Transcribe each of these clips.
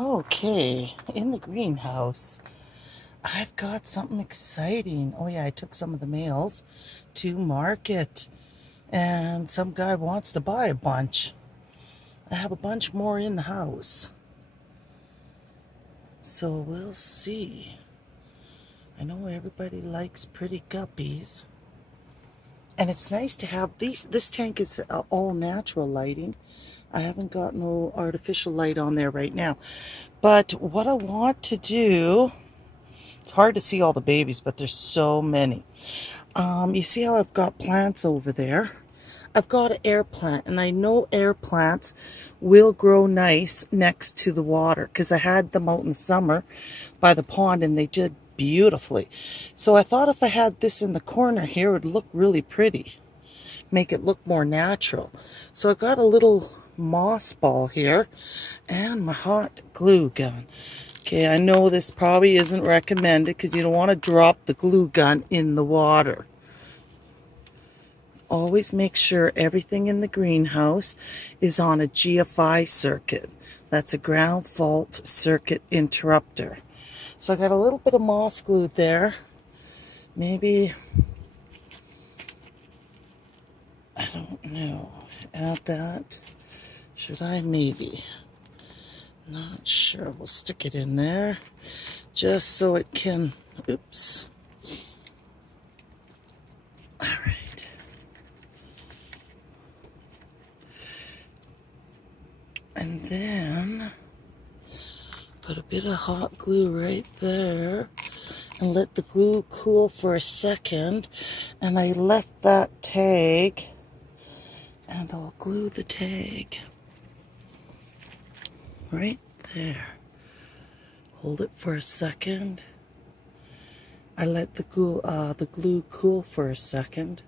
Okay, in the greenhouse, I've got something exciting. Oh yeah, I took some of the males to market, and some guy wants to buy a bunch. I have a bunch more in the house, so we'll see. I know everybody likes pretty guppies, and it's nice to have these. This tank is all natural lighting. I haven't got no artificial light on there right now, but what I want to do, it's hard to see all the babies, but there's so many. You see how I've got plants over there? I've got an air plant, and I know air plants will grow nice next to the water because I had them out in the summer by the pond and they did beautifully. So I thought if I had this in the corner here, it would look really pretty, make it look more natural. So I got a little moss ball here and my hot glue gun. Okay, I know this probably isn't recommended because you don't want to drop the glue gun in the water. Always make sure everything in the greenhouse is on a GFI circuit. That's a ground fault circuit interrupter. So I got a little bit of moss glued there. Maybe, I don't know, add that. Should I? Maybe. Not sure. We'll stick it in there just so it can, oops. All right. And then put a bit of hot glue right there and let the glue cool for a second. And I left that tag, and I'll glue the tag right there. Hold it for a second. I let the glue cool for a second.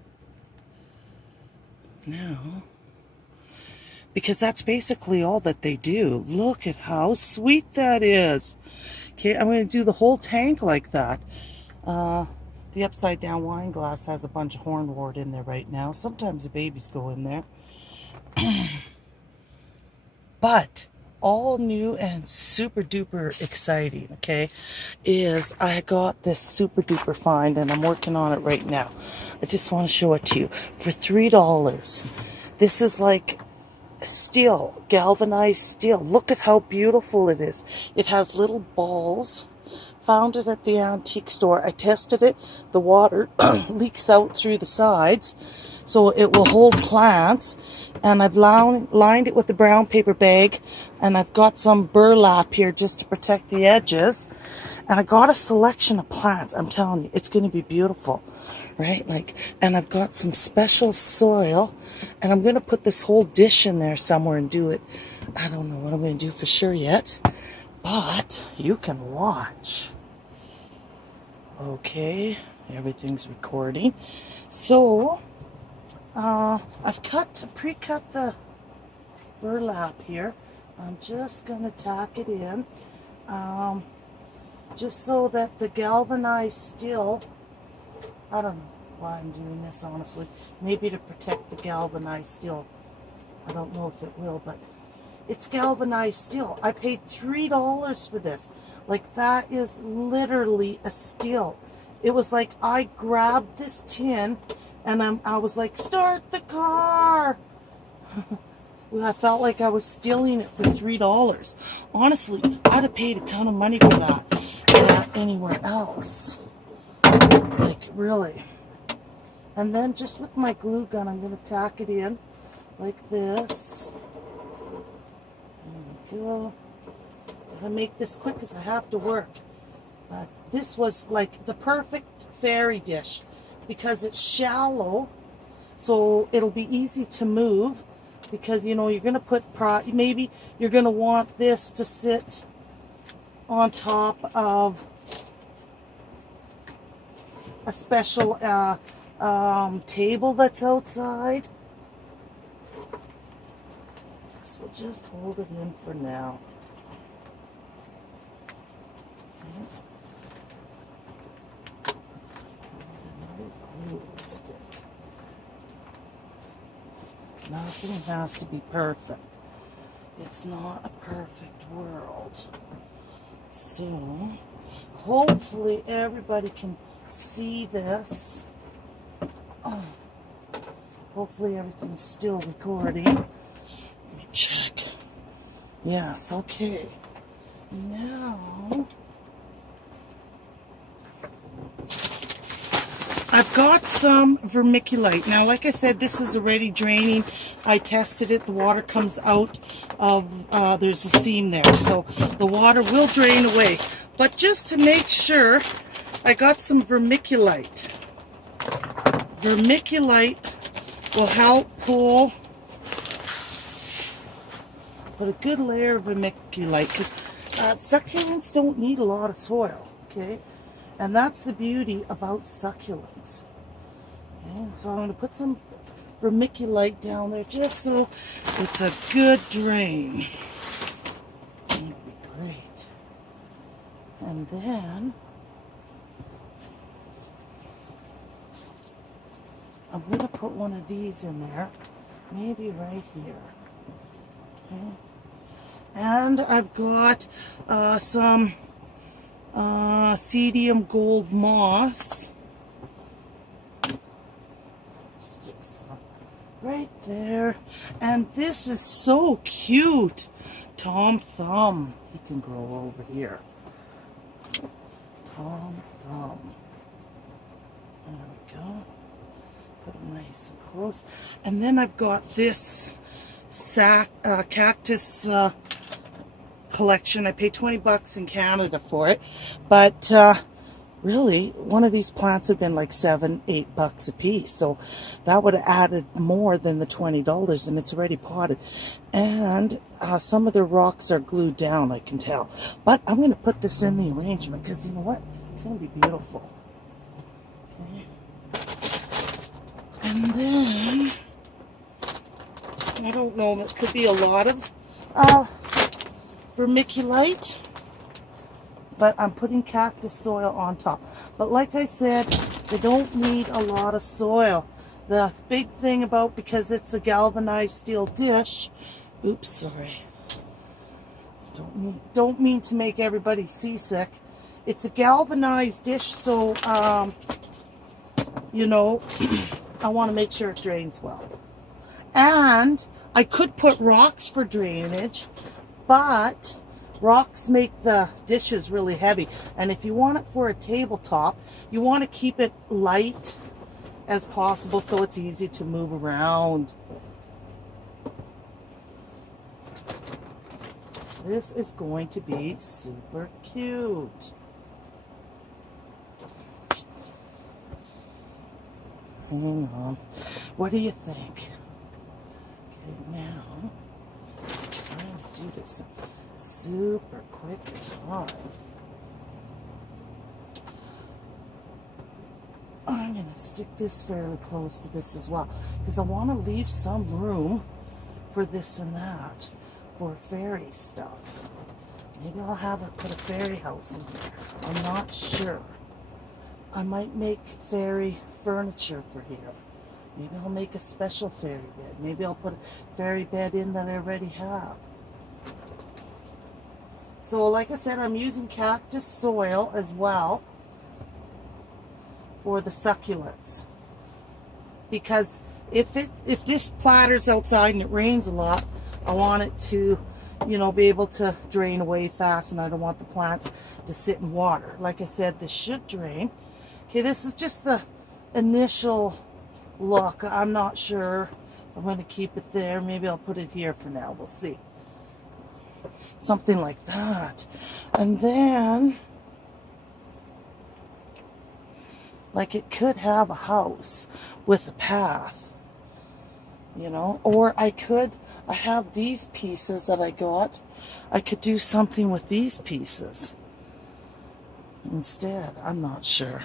Now, because that's basically all that they do. Look at how sweet that is. Okay, I'm going to do the whole tank like that. The upside down wine glass has a bunch of hornwort in there right now. Sometimes the babies go in there. But all new and super duper exciting, okay, is I got this super duper find and I'm working on it right now. I just want to show it to you for $3. This is like steel, galvanized steel. Look at how beautiful it is. It has little balls. Found it at the antique store. I tested it. The water leaks out through the sides, so it will hold plants. And I've lined it with a brown paper bag, and I've got some burlap here just to protect the edges. And I got a selection of plants. I'm telling you, it's going to be beautiful, right? And I've got some special soil, and I'm going to put this whole dish in there somewhere and do it. I don't know what I'm going to do for sure yet, but you can watch. Okay, everything's recording. So, I've pre-cut the burlap here. I'm just going to tack it in, just so that the galvanized steel, I don't know why I'm doing this, honestly. Maybe to protect the galvanized steel. I don't know if it will, but it's galvanized steel. I paid $3 for this. Like, that is literally a steal. It was like I grabbed this tin and I was like, start the car. I felt like I was stealing it for $3. Honestly, I'd have paid a ton of money for that anywhere else. Like, really. And then just with my glue gun, I'm going to tack it in like this. There we go. I'm going to make this quick because I have to work. But this was like the perfect fairy dish because it's shallow, so it'll be easy to move. Because, you know, you're going to put, maybe you're going to want this to sit on top of a special table that's outside. So we'll just hold it in for now. Glue stick. Nothing has to be perfect. It's not a perfect world. So, hopefully everybody can see this. Hopefully everything's still recording. Let me check. Yes, okay. Now, I've got some vermiculite. Now, like I said, this is already draining. I tested it. The water comes out of, there's a seam there. So the water will drain away. But just to make sure, I got some vermiculite. Vermiculite will help put a good layer of vermiculite, because succulents don't need a lot of soil, okay? And that's the beauty about succulents. Okay, so I'm going to put some vermiculite down there just so it's a good drain. That'd be great. And then I'm going to put one of these in there, maybe right here. Okay. And I've got some Cedium Gold Moss. Stick some right there. And this is so cute. Tom Thumb. He can grow over here. Tom Thumb. There we go. Put it nice and close. And then I've got this cactus collection. I paid 20 bucks in Canada for it, but really one of these plants have been like $7-8 a piece, so that would have added more than the $20, and it's already potted. And some of the rocks are glued down, I can tell, but I'm going to put this in the arrangement because you know what, it's going to be beautiful. Okay. And then I don't know, it could be a lot of vermiculite, but I'm putting cactus soil on top. But like I said, they don't need a lot of soil. The big thing about, because it's a galvanized steel dish, oops, sorry. Don't mean to make everybody seasick. It's a galvanized dish, so, you know, I want to make sure it drains well. And I could put rocks for drainage, but rocks make the dishes really heavy. And if you want it for a tabletop, you want to keep it light as possible so it's easy to move around. This is going to be super cute. Hang on. What do you think? Okay, now, I'm trying to do this super quick time. I'm going to stick this fairly close to this as well, because I want to leave some room for this and that, for fairy stuff. Maybe I'll put a fairy house in here. I'm not sure. I might make fairy furniture for here. Maybe I'll make a special fairy bed. Maybe I'll put a fairy bed in that I already have. So like I said, I'm using cactus soil as well for the succulents. Because if this platter's outside and it rains a lot, I want it to, you know, be able to drain away fast, and I don't want the plants to sit in water. Like I said, this should drain. Okay, this is just the initial look. I'm not sure I'm going to keep it there. Maybe I'll put it here for now. We'll see. Something like that. And then, like, it could have a house with a path, you know, or I have these pieces that I got. I could do something with these pieces instead. I'm not sure.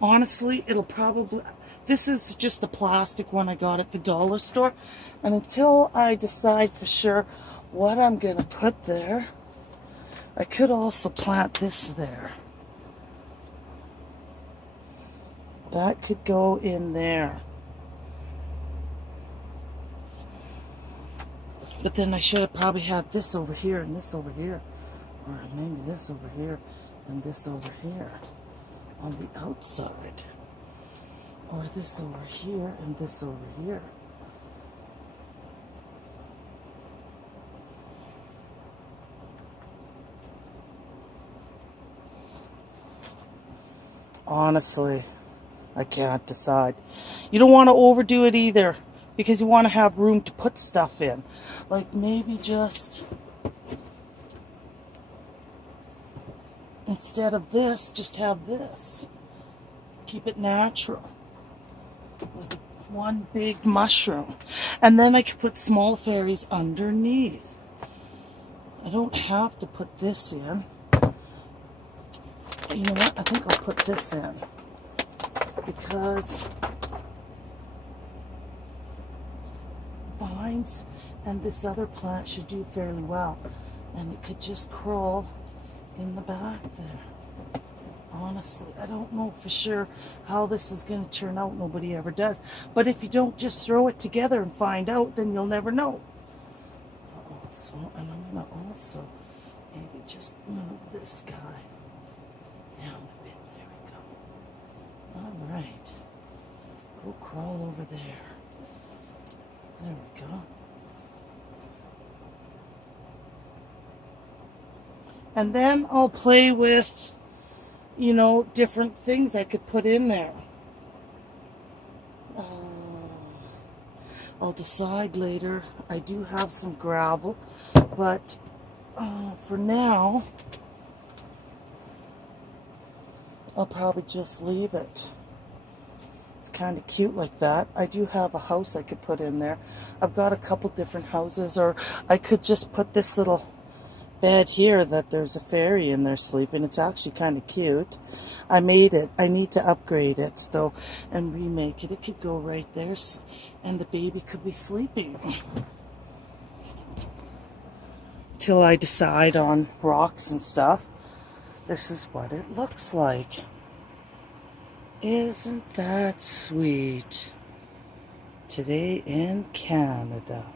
Honestly, it'll probably, this is just a plastic one I got at the dollar store, and until I decide for sure what I'm going to put there, I could also plant this there. That could go in there. But then I should have probably had this over here and this over here. Or maybe this over here and this over here on the outside. Or this over here and this over here. Honestly, I can't decide. You don't want to overdo it either, because you want to have room to put stuff in. Like maybe just, instead of this, just have this. Keep it natural. With one big mushroom. And then I could put small fairies underneath. I don't have to put this in. You know what? I think I'll put this in. Because vines and this other plant should do fairly well. And it could just crawl in the back there. Honestly, I don't know for sure how this is going to turn out. Nobody ever does. But if you don't just throw it together and find out, then you'll never know. Also, and I'm going to also maybe just move this guy down a bit. There we go. All right. Go crawl over there. There we go. And then I'll play with, you know, different things I could put in there. I'll decide later. I do have some gravel, but for now, I'll probably just leave it. It's kind of cute like that. I do have a house I could put in there. I've got a couple different houses, or I could just put this little bed here that there's a fairy in there sleeping. It's actually kind of cute. I made it. I need to upgrade it though and remake it. It could go right there and the baby could be sleeping till I decide on rocks and stuff. This is what it looks like. Isn't that sweet? Today in Canada.